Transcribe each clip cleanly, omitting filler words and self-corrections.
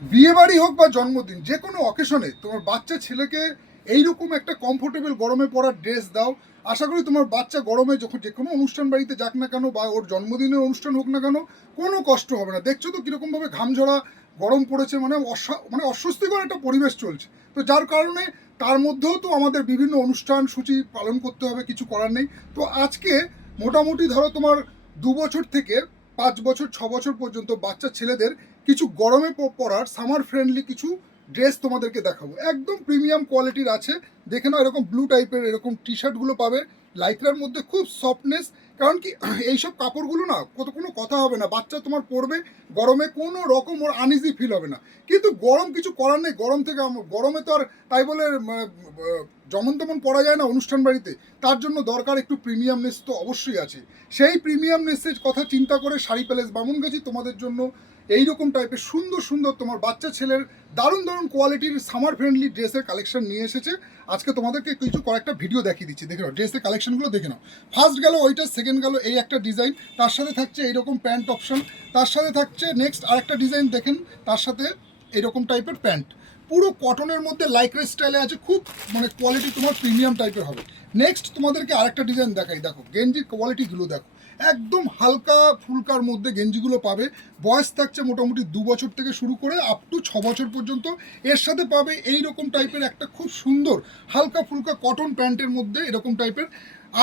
বিয়ে বাড়ি হোক বা জন্মদিন, যে কোনো অকেশনে তোমার বাচ্চা ছেলেকে এইরকম একটা কমফোর্টেবল গরমে পরার ড্রেস দাও। আশা করি তোমার বাচ্চা গরমে যখন যে কোনো অনুষ্ঠান বাড়িতে যাক না কেন বা ওর জন্মদিনের অনুষ্ঠান হোক না কেন, কোনো কষ্ট হবে না। দেখছো তো কীরকমভাবে ঘামঝরা গরম পড়েছে, মানে অস্বস্তিকর একটা পরিবেশ চলছে। তো যার কারণে তার মধ্যেও তো আমাদের বিভিন্ন অনুষ্ঠান সূচি পালন করতে হবে, কিছু করার নেই। তো আজকে মোটামুটি ধরো তোমার 2 বছর থেকে 5 বছর 6 বছর পর্যন্ত বাচ্চা ছেলেদের কিছু গরমে পরার সামার ফ্রেন্ডলি কিছু ড্রেস তোমাদেরকে দেখাবো। একদম প্রিমিয়াম কোয়ালিটির আছে, দেখে নাও। এরকম ব্লু টাইপের এরকম টি শার্টগুলো পাবে, লাইক্রার মধ্যে, খুব সফটনেস। কারণ কি এইসব কাপড়গুলো না কোনো কথা হবে না, বাচ্চা তোমার পরবে, গরমে কোনো রকম ওর আনইজি ফিল হবে না। কিন্তু গরম কিছু করার নেই, গরম থেকে গরমে তো আর তাই বলে যেমন তেমন পরা যায় না অনুষ্ঠান বাড়িতে। তার জন্য দরকার একটু প্রিমিয়ামনেস, তো অবশ্যই আছে। সেই প্রিমিয়ামনেসের কথা চিন্তা করে শাড়ি প্যালেস বামুনগাছি তোমাদের জন্য এইরকম টাইপের সুন্দর সুন্দর তোমার বাচ্চা ছেলের দারুণ দারুণ কোয়ালিটির সামার ফ্রেন্ডলি ড্রেসের কালেকশন নিয়ে এসেছে। আজকে তোমাদেরকে কিছু কয়েকটা ভিডিও দেখিয়ে দিচ্ছি, দেখে নাও ড্রেসের কালেকশনগুলো, দেখে নাও। ফার্স্ট গেল ওইটা, সেকেন্ড গেল এই একটা ডিজাইন, তার সাথে থাকছে এইরকম প্যান্ট অপশন, তার সাথে থাকছে নেক্সট আরেকটা ডিজাইন দেখেন, তার সাথে এরকম টাইপের প্যান্ট, পুরো কটনের মধ্যে লাইক্রা স্টাইলে আছে, খুব মানে কোয়ালিটি তোমার প্রিমিয়াম টাইপের হবে। নেক্সট তোমাদেরকে আরেকটা ডিজাইন দেখাই, দেখো গেঞ্জির কোয়ালিটিগুলো দেখো, একদম হালকা ফুলকার মধ্যে গেঞ্জিগুলো পাবে। বয়স থাকছে মোটামুটি 2 বছর থেকে শুরু করে আপ টু 6 বছর পর্যন্ত। এর সাথে পাবে এই রকম টাইপের একটা খুব সুন্দর হালকা ফুলকা কটন প্যান্টের মধ্যে এরকম টাইপের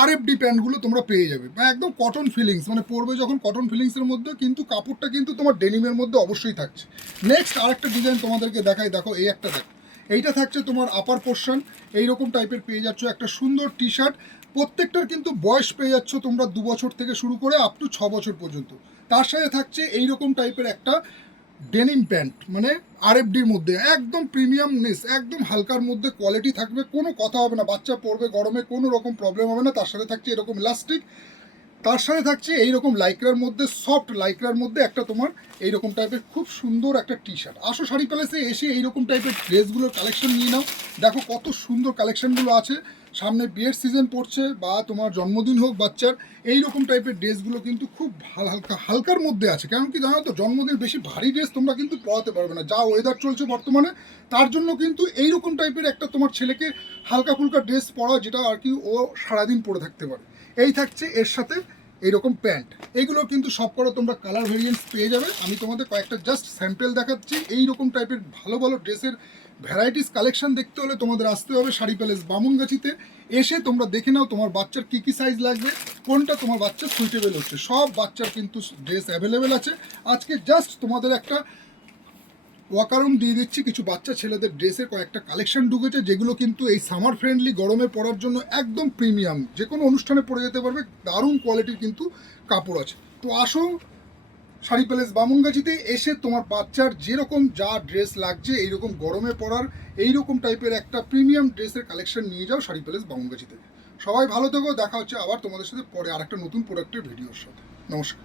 RFD প্যান্টগুলো তোমরা পেয়ে যাবে, বা একদম কটন ফিলিংস, মানে পরবে যখন কটন ফিলিংসের মধ্যে, কিন্তু কাপড়টা কিন্তু তোমার ডেনিমের মধ্যে অবশ্যই থাকছে। নেক্সট আরেকটা ডিজাইন তোমাদেরকে দেখাই, দেখো এই একটা দেখো, এইটা থাকছে তোমার আপার পোর্শন, এইরকম টাইপের পেয়ে যাচ্ছ একটা সুন্দর টি শার্ট। প্রত্যেকটার কিন্তু বয়স পেয়ে যাচ্ছ তোমরা 2 বছর থেকে শুরু করে আপ টু 6 বছর পর্যন্ত। তার সাথে থাকছে এইরকম টাইপের একটা ডেনিম প্যান্ট, মানে RFDর মধ্যে একদম প্রিমিয়ামনেস, একদম হালকার মধ্যে কোয়ালিটি থাকবে, কোনো কথা হবে না, বাচ্চা পরবে গরমে কোনো রকম প্রবলেম হবে না। তার সাথে থাকছে এরকম ইলাস্টিক, তার সাথে থাকছে এইরকম লাইক্রার মধ্যে, সফট লাইক্রার মধ্যে একটা তোমার এইরকম টাইপের খুব সুন্দর একটা টি শার্ট। আসো শাড়ি প্যালেসে এসে এইরকম টাইপের ড্রেসগুলোর কালেকশন নিয়ে নাও, দেখো কত সুন্দর কালেকশনগুলো আছে। সামনে বিয়ের সিজন পড়ছে বা তোমার জন্মদিন হোক বাচ্চার, এইরকম টাইপের ড্রেসগুলো কিন্তু খুব হালকার মধ্যে আছে। কারণ কি জানো তো, জন্মদিন বেশি ভারী ড্রেস তোমরা কিন্তু পরাতে পারবে না, যা ওয়েদার চলছে বর্তমানে। তার জন্য কিন্তু এইরকম টাইপের একটা তোমার ছেলেকে হালকা ফুলকা ড্রেস পরা, যেটা আর কি ও সারাদিন পরে থাকতে পারে। এই থাকছে এর সাথে এইরকম প্যান্ট, এইগুলো কিন্তু সব করে তোমরা কালার ভেরিয়েন্টস পেয়ে যাবে। আমি তোমাদের কয়েকটা জাস্ট স্যাম্পেল দেখাচ্ছি। এইরকম টাইপের ভালো ভালো ড্রেসের ভ্যারাইটিস কালেকশন দেখতে হলে তোমাদের আসতে হবে শাড়ি প্যালেস বামুনগাছিতে। এসে তোমরা দেখে নাও তোমার বাচ্চার কী কী সাইজ লাগবে, কোনটা তোমার বাচ্চার সুইটেবল হচ্ছে। সব বাচ্চার কিন্তু ড্রেস অ্যাভেলেবেল আছে। আজকে জাস্ট তোমাদের একটা ওয়াকারুম দিয়ে দিচ্ছি, কিছু বাচ্চা ছেলেদের ড্রেসের কয়েকটা কালেকশন ঢুকেছে, যেগুলো কিন্তু এই সামার ফ্রেন্ডলি গরমে পরার জন্য একদম প্রিমিয়াম, যে কোনো অনুষ্ঠানে পরে যেতে পারবে, দারুণ কোয়ালিটির কিন্তু কাপড় আছে। তো আসো শাড়ি প্যালেস বামুনগাছিতে, এসে তোমার বাচ্চার যেরকম যা ড্রেস লাগছে এইরকম গরমে পরার এইরকম টাইপের একটা প্রিমিয়াম ড্রেসের কালেকশন নিয়ে যাও শাড়ি প্যালেস বামুনগাছি থেকে। সবাই ভালো থেকো, দেখা হচ্ছে আবার তোমাদের সাথে পরে আরেকটা নতুন প্রোডাক্টের ভিডিওর সাথে। নমস্কার।